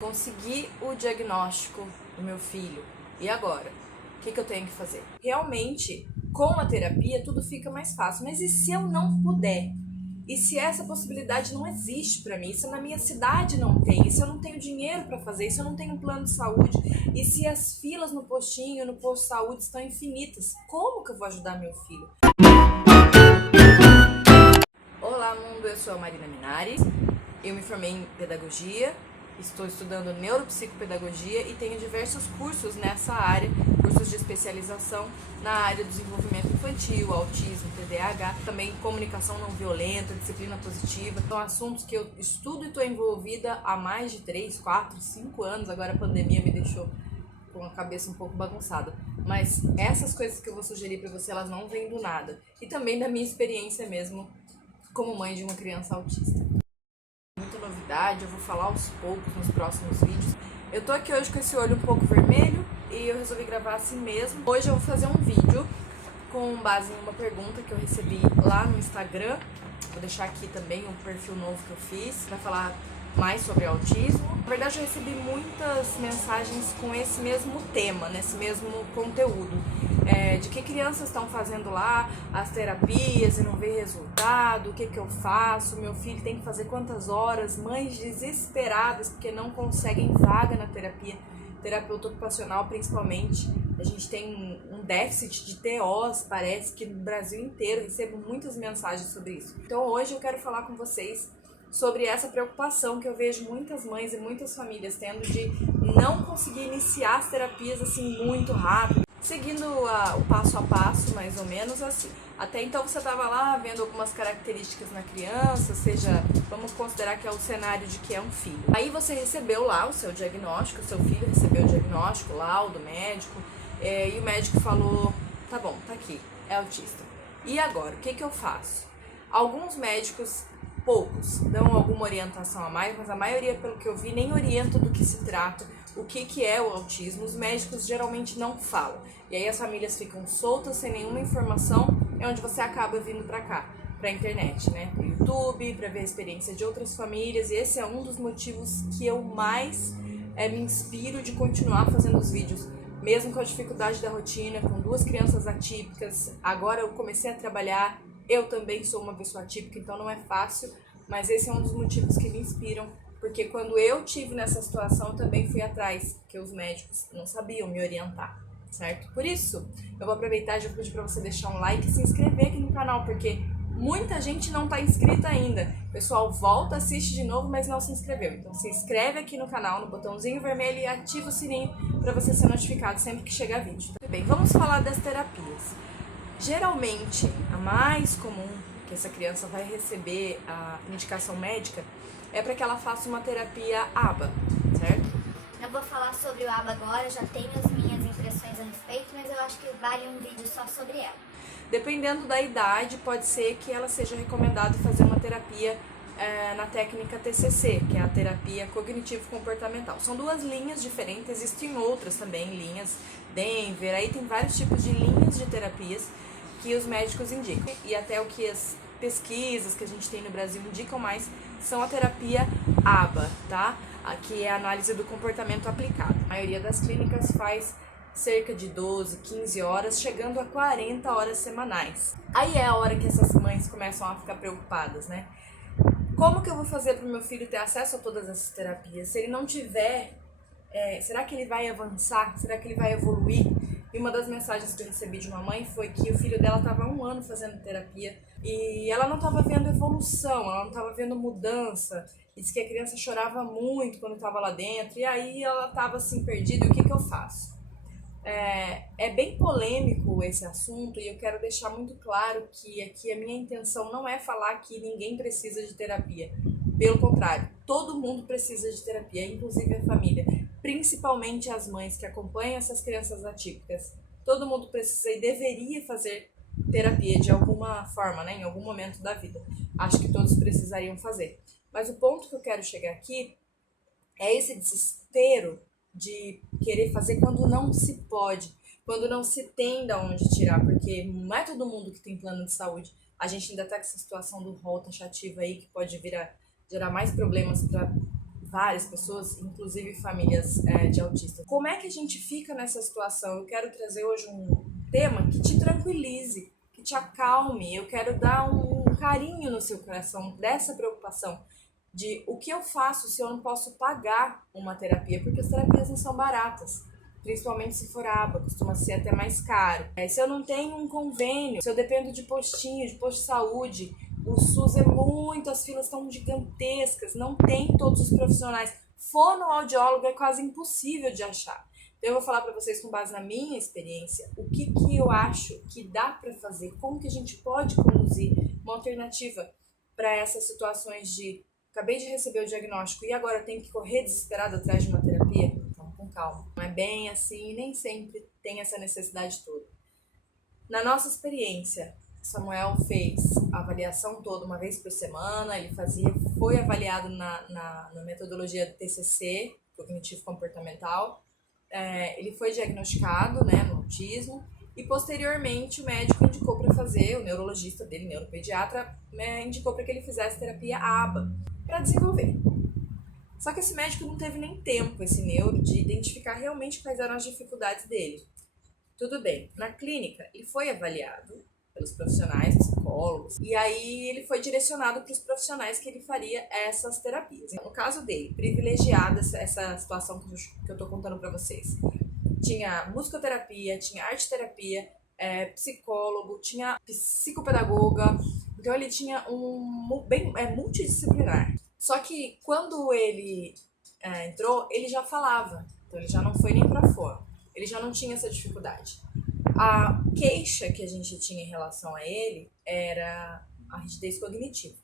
Consegui o diagnóstico do meu filho. E agora? O que eu tenho que fazer? Realmente, com a terapia, tudo fica mais fácil. Mas e se eu não puder? E se essa possibilidade não existe para mim? E se na minha cidade não tem? E se eu não tenho dinheiro para fazer? E se eu não tenho um plano de saúde? E se as filas no postinho, no posto de saúde estão infinitas? Como que eu vou ajudar meu filho? Olá, mundo! Eu sou a Marina Minari. Eu me formei em pedagogia. Estou estudando neuropsicopedagogia e tenho diversos cursos nessa área, cursos de especialização na área do desenvolvimento infantil, autismo, TDAH, também comunicação não violenta, disciplina positiva. São assuntos que eu estudo e estou envolvida há mais de 3, 4, 5 anos. Agora a pandemia me deixou com a cabeça um pouco bagunçada. Mas essas coisas que eu vou sugerir para você, elas não vêm do nada. E também da minha experiência mesmo como mãe de uma criança autista. Muita novidade, eu vou falar aos poucos nos próximos vídeos. Eu tô aqui hoje com esse olho um pouco vermelho e eu resolvi gravar assim mesmo. Hoje eu vou fazer um vídeo com base em uma pergunta que eu recebi lá no Instagram. Vou deixar aqui também um perfil novo que eu fiz para falar mais sobre autismo. Na verdade, eu recebi muitas mensagens com esse mesmo tema, nesse mesmo conteúdo. De que crianças estão fazendo lá as terapias e não vê resultado, o que eu faço, meu filho tem que fazer quantas horas, mães desesperadas porque não conseguem vaga na terapia, terapeuta ocupacional principalmente. A gente tem um déficit de TOs, parece que no Brasil inteiro, recebo muitas mensagens sobre isso. Então hoje eu quero falar com vocês sobre essa preocupação que eu vejo muitas mães e muitas famílias tendo de não conseguir iniciar as terapias assim muito rápido, seguindo o passo a passo, mais ou menos assim. Até então você estava lá vendo algumas características na criança, seja, vamos considerar que é o cenário de que é um filho. Aí você recebeu lá o seu diagnóstico, o seu filho recebeu o diagnóstico, laudo médico, e o médico falou, tá bom, tá aqui, é autista. E agora, o que eu faço? Alguns médicos, poucos, dão alguma orientação a mais, mas a maioria, pelo que eu vi, nem orienta do que se trata, o que é o autismo. Os médicos geralmente não falam. E aí as famílias ficam soltas, sem nenhuma informação, é onde você acaba vindo pra cá, pra internet, né? Pro YouTube, pra ver a experiência de outras famílias. E esse é um dos motivos que eu mais me inspiro de continuar fazendo os vídeos. Mesmo com a dificuldade da rotina, com 2 crianças atípicas, agora eu comecei a trabalhar. Eu também sou uma pessoa atípica, então não é fácil, mas esse é um dos motivos que me inspiram, porque quando eu tive nessa situação, eu também fui atrás, porque os médicos não sabiam me orientar, certo? Por isso, eu vou aproveitar e já pedir para você deixar um like e se inscrever aqui no canal, porque muita gente não está inscrita ainda. O pessoal volta, assiste de novo, mas não se inscreveu. Então se inscreve aqui no canal, no botãozinho vermelho, e ativa o sininho para você ser notificado sempre que chegar vídeo. Tudo bem, vamos falar das terapias. Geralmente, a mais comum que essa criança vai receber a indicação médica é para que ela faça uma terapia ABA, certo? Eu vou falar sobre o ABA agora, já tenho as minhas impressões a respeito, mas eu acho que vale um vídeo só sobre ela. Dependendo da idade, pode ser que ela seja recomendada fazer uma terapia na técnica TCC, que é a terapia cognitivo-comportamental. São 2 linhas diferentes, existem outras também, linhas Denver, aí tem vários tipos de linhas de terapias que os médicos indicam. E até o que as pesquisas que a gente tem no Brasil indicam mais são a terapia ABA, tá? Que é a análise do comportamento aplicado. A maioria das clínicas faz cerca de 12, 15 horas, chegando a 40 horas semanais. Aí é a hora que essas mães começam a ficar preocupadas, né? Como que eu vou fazer para o meu filho ter acesso a todas essas terapias? Se ele não tiver, será que ele vai avançar? Será que ele vai evoluir? E uma das mensagens que eu recebi de uma mãe foi que o filho dela estava há 1 ano fazendo terapia e ela não estava vendo evolução, ela não estava vendo mudança. E disse que a criança chorava muito quando estava lá dentro, e aí ela estava assim perdida. E o que eu faço? É bem polêmico esse assunto e eu quero deixar muito claro que aqui a minha intenção não é falar que ninguém precisa de terapia. Pelo contrário, todo mundo precisa de terapia, inclusive a família, principalmente as mães que acompanham essas crianças atípicas. Todo mundo precisa e deveria fazer terapia de alguma forma, né, em algum momento da vida. Acho que todos precisariam fazer. Mas o ponto que eu quero chegar aqui é esse desespero de querer fazer quando não se pode, quando não se tem de onde tirar, porque não é todo mundo que tem plano de saúde. A gente ainda tá com essa situação do rol taxativo aí, que pode gerar mais problemas para várias pessoas, inclusive famílias de autistas. Como é que a gente fica nessa situação? Eu quero trazer hoje um tema que te tranquilize, que te acalme. Eu quero dar um carinho no seu coração dessa preocupação de o que eu faço se eu não posso pagar uma terapia, porque as terapias não são baratas. Principalmente se for aba, costuma ser até mais caro. Se eu não tenho um convênio, se eu dependo de postinho, de posto de saúde, o SUS é muito, as filas estão gigantescas, não tem todos os profissionais. Fonoaudiólogo é quase impossível de achar. Então eu vou falar para vocês com base na minha experiência, o que eu acho que dá para fazer, como que a gente pode conduzir uma alternativa para essas situações de acabei de receber o diagnóstico e agora tenho que correr desesperado atrás de uma terapia. Então, com calma. Não é bem assim, nem sempre tem essa necessidade toda. Na nossa experiência, Samuel fez a avaliação toda uma vez por semana, ele foi avaliado na metodologia do TCC, Cognitivo Comportamental, ele foi diagnosticado, né, no autismo, e posteriormente o médico indicou para fazer, o neurologista dele, neuropediatra, indicou para que ele fizesse terapia ABA, para desenvolver. Só que esse médico não teve nem tempo, esse neuro, de identificar realmente quais eram as dificuldades dele. Tudo bem, na clínica ele foi avaliado pelos profissionais, psicólogos, e aí ele foi direcionado para os profissionais que ele faria essas terapias. No caso dele, privilegiada essa situação que eu estou contando para vocês. Tinha musicoterapia, tinha arte-terapia, psicólogo, tinha psicopedagoga, então ele tinha multidisciplinar. Só que quando ele entrou, ele já falava, então ele já não foi nem para fora, ele já não tinha essa dificuldade. A queixa que a gente tinha em relação a ele era a rigidez cognitiva.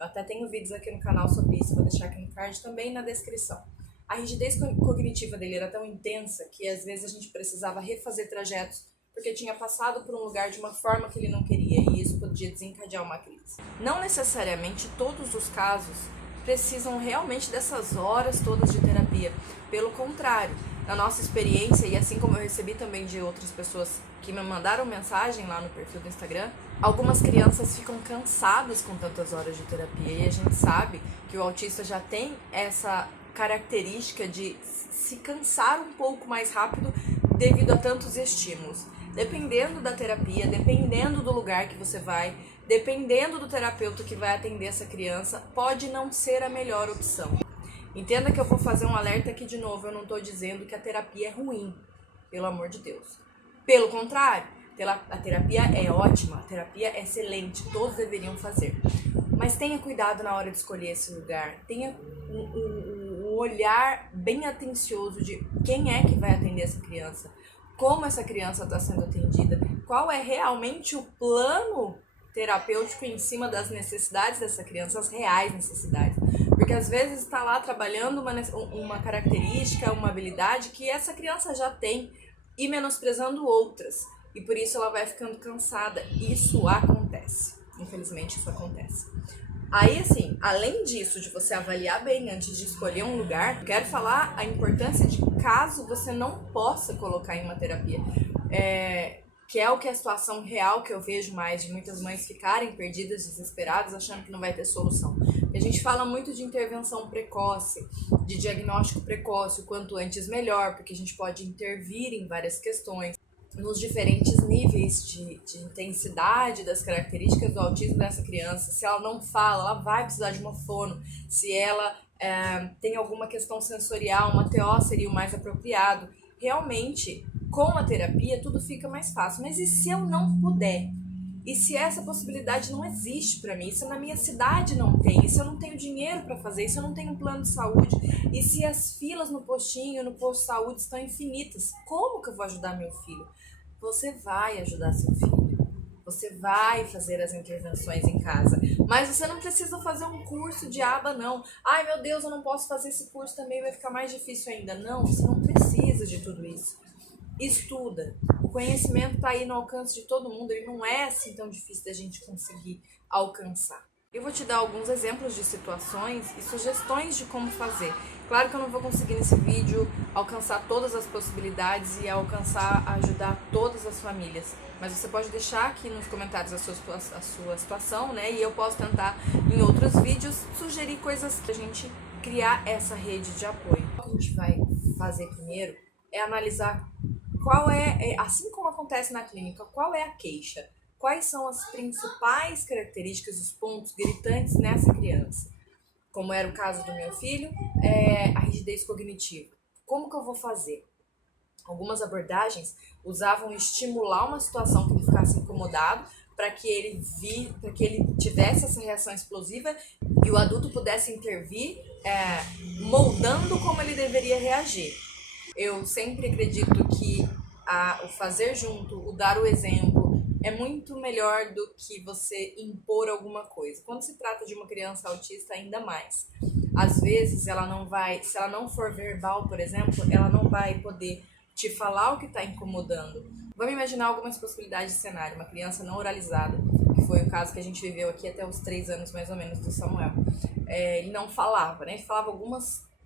Eu até tenho vídeos aqui no canal sobre isso, vou deixar aqui no card também na descrição. A rigidez cognitiva dele era tão intensa que às vezes a gente precisava refazer trajetos porque tinha passado por um lugar de uma forma que ele não queria e isso podia desencadear uma crise. Não necessariamente todos os casos precisam realmente dessas horas todas de terapia. Pelo contrário, na nossa experiência, e assim como eu recebi também de outras pessoas que me mandaram mensagem lá no perfil do Instagram, algumas crianças ficam cansadas com tantas horas de terapia e a gente sabe que o autista já tem essa característica de se cansar um pouco mais rápido devido a tantos estímulos. Dependendo da terapia, dependendo do lugar que você vai, dependendo do terapeuta que vai atender essa criança, pode não ser a melhor opção. Entenda que eu vou fazer um alerta aqui de novo, eu não estou dizendo que a terapia é ruim, pelo amor de Deus. Pelo contrário, a terapia é ótima, a terapia é excelente, todos deveriam fazer. Mas tenha cuidado na hora de escolher esse lugar, tenha um olhar bem atencioso de quem é que vai atender essa criança, como essa criança está sendo atendida, qual é realmente o plano terapêutico em cima das necessidades dessa criança, as reais necessidades. Porque às vezes está lá trabalhando uma característica, uma habilidade que essa criança já tem e menosprezando outras. E por isso ela vai ficando cansada. Isso acontece. Infelizmente isso acontece. Aí assim, além disso, de você avaliar bem antes de escolher um lugar, quero falar a importância de caso você não possa colocar em uma terapia. Que é o que é a situação real que eu vejo mais de muitas mães ficarem perdidas, desesperadas, achando que não vai ter solução. A gente fala muito de intervenção precoce, de diagnóstico precoce, o quanto antes melhor, porque a gente pode intervir em várias questões, nos diferentes níveis de intensidade das características do autismo dessa criança. Se ela não fala, ela vai precisar de uma fono. Se ela tem alguma questão sensorial, uma TO seria o mais apropriado. Realmente, com a terapia, tudo fica mais fácil. Mas e se eu não puder? E se essa possibilidade não existe para mim? E se na minha cidade não tem? E se eu não tenho dinheiro para fazer? E se eu não tenho um plano de saúde? E se as filas no postinho, no posto de saúde estão infinitas? Como que eu vou ajudar meu filho? Você vai ajudar seu filho. Você vai fazer as intervenções em casa. Mas você não precisa fazer um curso de aba, não. Ai, meu Deus, eu não posso fazer esse curso também, vai ficar mais difícil ainda. Não, você não precisa de tudo isso. Estuda. O conhecimento está aí no alcance de todo mundo, ele não é assim tão difícil da gente conseguir alcançar. Eu vou te dar alguns exemplos de situações e sugestões de como fazer. Claro que eu não vou conseguir nesse vídeo alcançar todas as possibilidades e ajudar todas as famílias, mas você pode deixar aqui nos comentários a sua situação, né? E eu posso tentar em outros vídeos sugerir coisas que a gente criar essa rede de apoio. O que a gente vai fazer primeiro é analisar qual assim como acontece na clínica, qual é a queixa, quais são as principais características, os pontos gritantes nessa criança. Como era o caso do meu filho, a rigidez cognitiva. Como que eu vou fazer? Algumas abordagens usavam estimular uma situação que ele ficasse incomodado para que ele tivesse essa reação explosiva e o adulto pudesse intervir, moldando como ele deveria reagir. Eu sempre acredito que o fazer junto, o dar o exemplo, é muito melhor do que você impor alguma coisa. Quando se trata de uma criança autista, ainda mais. Às vezes, se ela não for verbal, por exemplo, ela não vai poder te falar o que está incomodando. Vamos imaginar algumas possibilidades de cenário. Uma criança não oralizada, que foi o caso que a gente viveu aqui até os 3 anos, mais ou menos, do Samuel. Ele não falava, né? Ele falava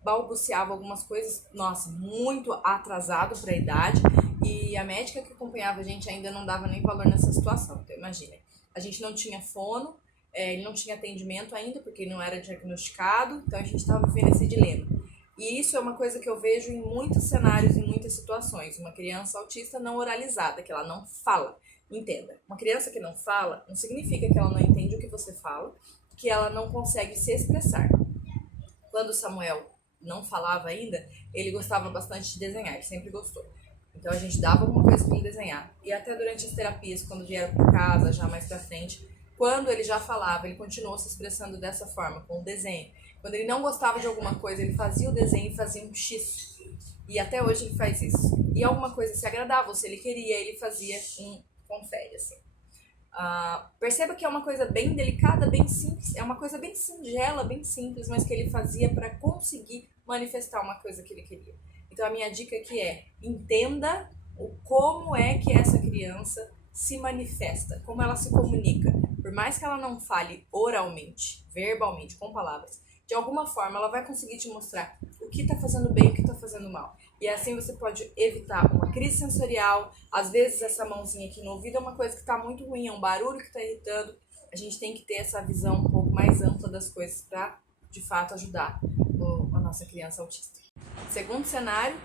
balbuciava algumas coisas, nossa, muito atrasado para a idade, e a médica que acompanhava a gente ainda não dava nem valor nessa situação. Então imagina, a gente não tinha fono, ele não tinha atendimento ainda porque ele não era diagnosticado, então a gente estava vivendo esse dilema. E isso é uma coisa que eu vejo em muitos cenários, em muitas situações. Uma criança autista não oralizada, que ela não fala. Entenda, uma criança que não fala não significa que ela não entende o que você fala, que ela não consegue se expressar. Quando o Samuel não falava ainda, ele gostava bastante de desenhar, ele sempre gostou. Então a gente dava alguma coisa para ele desenhar. E até durante as terapias, quando vieram para casa, já mais para frente, quando ele já falava, ele continuou se expressando dessa forma, com o desenho. Quando ele não gostava de alguma coisa, ele fazia o desenho e fazia um X. E até hoje ele faz isso. E alguma coisa se agradava, ou se ele queria, ele fazia um confere, assim. Perceba que é uma coisa bem delicada, bem simples, é uma coisa bem singela, bem simples, mas que ele fazia para conseguir manifestar uma coisa que ele queria. Então a minha dica aqui é: entenda como é que essa criança se manifesta, como ela se comunica. Por mais que ela não fale oralmente, verbalmente, com palavras, de alguma forma ela vai conseguir te mostrar o que está fazendo bem e o que está fazendo mal. E assim você pode evitar uma crise sensorial. Às vezes essa mãozinha aqui no ouvido é uma coisa que está muito ruim, é um barulho que está irritando. A gente tem que ter essa visão um pouco mais ampla das coisas para, de fato, ajudar a nossa criança autista. Segundo cenário,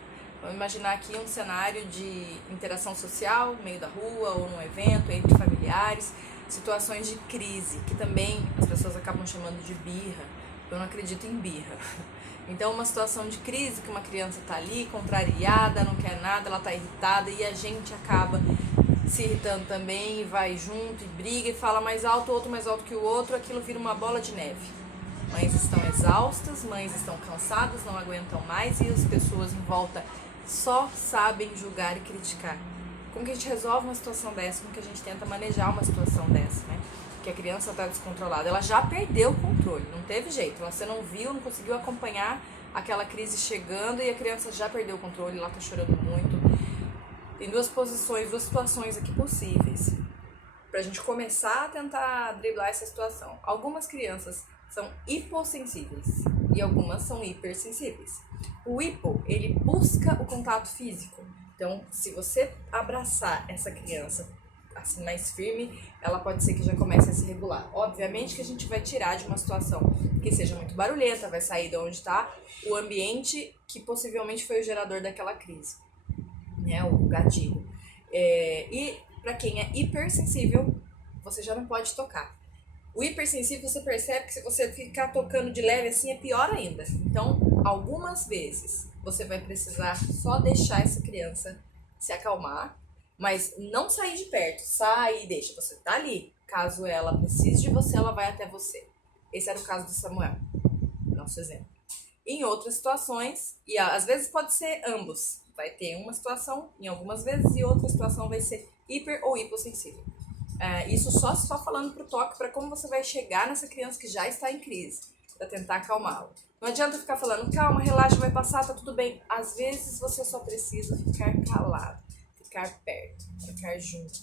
vamos imaginar aqui um cenário de interação social, no meio da rua ou num evento, entre familiares, situações de crise, que também as pessoas acabam chamando de birra. Eu não acredito em birra. Então, uma situação de crise, que uma criança está ali, contrariada, não quer nada, ela está irritada e a gente acaba se irritando também e vai junto e briga e fala mais alto, o outro mais alto que o outro, aquilo vira uma bola de neve. Mães estão exaustas, mães estão cansadas, não aguentam mais e as pessoas em volta só sabem julgar e criticar. Como que a gente resolve uma situação dessa? Como que a gente tenta manejar uma situação dessa, né? Que a criança está descontrolada, ela já perdeu o controle, não teve jeito, você não viu, não conseguiu acompanhar aquela crise chegando e a criança já perdeu o controle, ela está chorando muito. Tem duas situações aqui possíveis para a gente começar a tentar driblar essa situação. Algumas crianças são hipossensíveis e algumas são hipersensíveis. O hipo, ele busca o contato físico, então se você abraçar essa criança assim mais firme, ela pode ser que já comece a se regular. Obviamente que a gente vai tirar de uma situação que seja muito barulhenta, vai sair de onde está o ambiente que possivelmente foi o gerador daquela crise, né, o gatilho. E para quem é hipersensível, você já não pode tocar. O hipersensível, você percebe que se você ficar tocando de leve assim é pior ainda. Então, algumas vezes você vai precisar só deixar essa criança se acalmar, mas não sair de perto, sai e deixa, você tá ali. Caso ela precise de você, ela vai até você. Esse era o caso do Samuel, nosso exemplo. Em outras situações, e às vezes pode ser ambos, vai ter uma situação em algumas vezes e outra situação vai ser hiper ou hipossensível. Isso só falando pro toque, para como você vai chegar nessa criança que já está em crise, para tentar acalmá-la. Não adianta ficar falando, calma, relaxa, vai passar, tá tudo bem. Às vezes você só precisa ficar calado, ficar perto, ficar junto,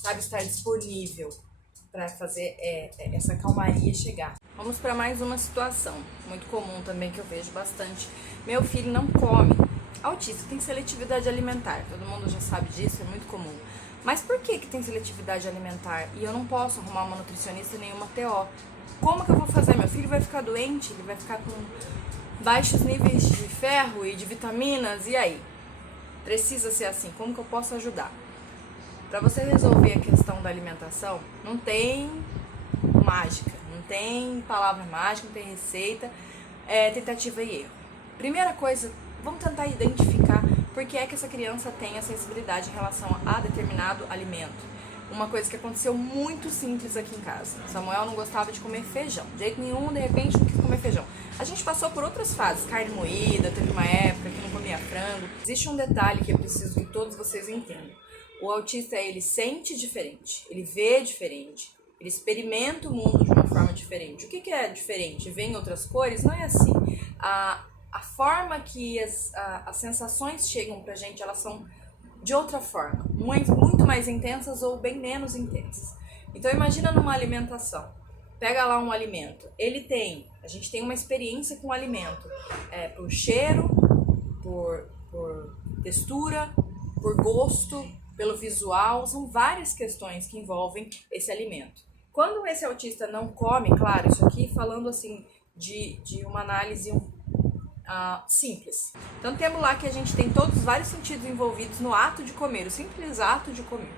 sabe, estar disponível para fazer essa calmaria chegar. Vamos para mais uma situação, muito comum também que eu vejo bastante. Meu filho não come. Autista tem seletividade alimentar, todo mundo já sabe disso, é muito comum. Mas por que tem seletividade alimentar e eu não posso arrumar uma nutricionista nem uma TO? Como que eu vou fazer? Meu filho vai ficar doente, ele vai ficar com baixos níveis de ferro e de vitaminas, e aí? Precisa ser assim, como que eu posso ajudar? Para você resolver a questão da alimentação, não tem mágica, não tem palavra mágica, não tem receita, é tentativa e erro. Primeira coisa, vamos tentar identificar por que é que essa criança tem a sensibilidade em relação a determinado alimento. Uma coisa que aconteceu muito simples aqui em casa. Samuel não gostava de comer feijão. De jeito nenhum, de repente, não quis comer feijão. A gente passou por outras fases. Carne moída, teve uma época que não comia frango. Existe um detalhe que eu preciso que todos vocês entendam. O autista, ele sente diferente, ele vê diferente, ele experimenta o mundo de uma forma diferente. O que é diferente? Vê em outras cores? Não é assim. A forma que as sensações chegam pra gente, elas são de outra forma, muito mais intensas ou bem menos intensas. Então imagina numa alimentação, pega lá um alimento, a gente tem uma experiência com o alimento, por cheiro, por textura, por gosto, pelo visual, são várias questões que envolvem esse alimento. Quando esse autista não come, claro, isso aqui falando assim de uma análise simples. Então temos lá que a gente tem todos vários sentidos envolvidos no ato de comer, o simples ato de comer.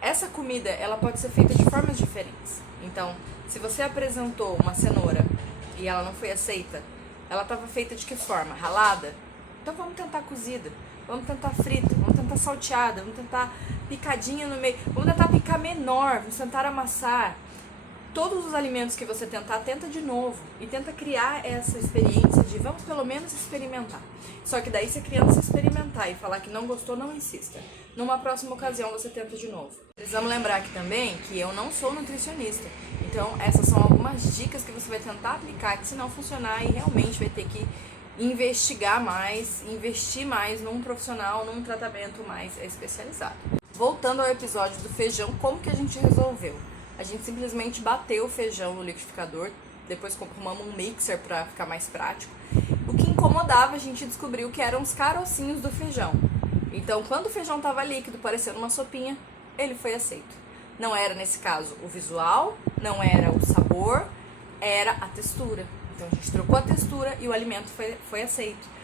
Essa comida, ela pode ser feita de formas diferentes. Então, se você apresentou uma cenoura e ela não foi aceita, ela estava feita de que forma? Ralada? Então vamos tentar cozida, vamos tentar frita, vamos tentar salteada, vamos tentar picadinha no meio, vamos tentar picar menor, vamos tentar amassar. Todos os alimentos que você tentar, tenta de novo e tenta criar essa experiência de vamos pelo menos experimentar. Só que daí se a criança experimentar e falar que não gostou, não insista. Numa próxima ocasião você tenta de novo. Precisamos lembrar aqui também que eu não sou nutricionista. Então essas são algumas dicas que você vai tentar aplicar, que se não funcionar aí realmente vai ter que investigar mais, investir mais num profissional, num tratamento mais especializado. Voltando ao episódio do feijão, como que a gente resolveu? A gente simplesmente bateu o feijão no liquidificador, depois arrumamos um mixer para ficar mais prático. O que incomodava, a gente descobriu que eram os carocinhos do feijão. Então, quando o feijão estava líquido, parecendo uma sopinha, ele foi aceito. Não era, nesse caso, o visual, não era o sabor, era a textura. Então, a gente trocou a textura e o alimento foi aceito.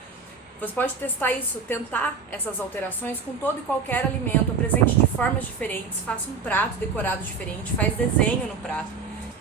Você pode testar isso, tentar essas alterações com todo e qualquer alimento, apresente de formas diferentes, faça um prato decorado diferente, faz desenho no prato.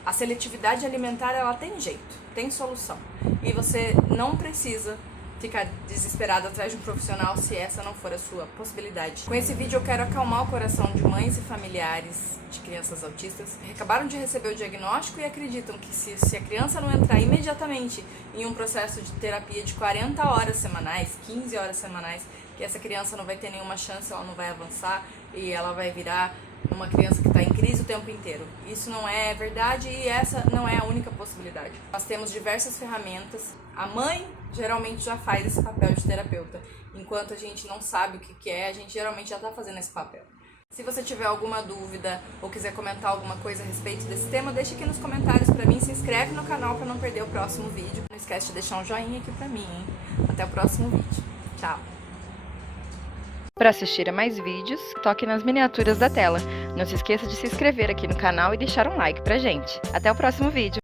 A seletividade alimentar, ela tem jeito, tem solução. E você não precisa ficar desesperado atrás de um profissional se essa não for a sua possibilidade. Com esse vídeo eu quero acalmar o coração de mães e familiares de crianças autistas que acabaram de receber o diagnóstico e acreditam que se a criança não entrar imediatamente em um processo de terapia de 40 horas semanais, 15 horas semanais, que essa criança não vai ter nenhuma chance, ela não vai avançar e ela vai virar uma criança que está em crise o tempo inteiro. Isso não é verdade e essa não é a única possibilidade. Nós temos diversas ferramentas. A mãe geralmente já faz esse papel de terapeuta. Enquanto a gente não sabe o que é, a gente geralmente já está fazendo esse papel. Se você tiver alguma dúvida ou quiser comentar alguma coisa a respeito desse tema, deixa aqui nos comentários pra mim, se inscreve no canal para não perder o próximo vídeo. Não esquece de deixar um joinha aqui pra mim, hein? Até o próximo vídeo. Tchau! Para assistir a mais vídeos, toque nas miniaturas da tela. Não se esqueça de se inscrever aqui no canal e deixar um like pra gente. Até o próximo vídeo!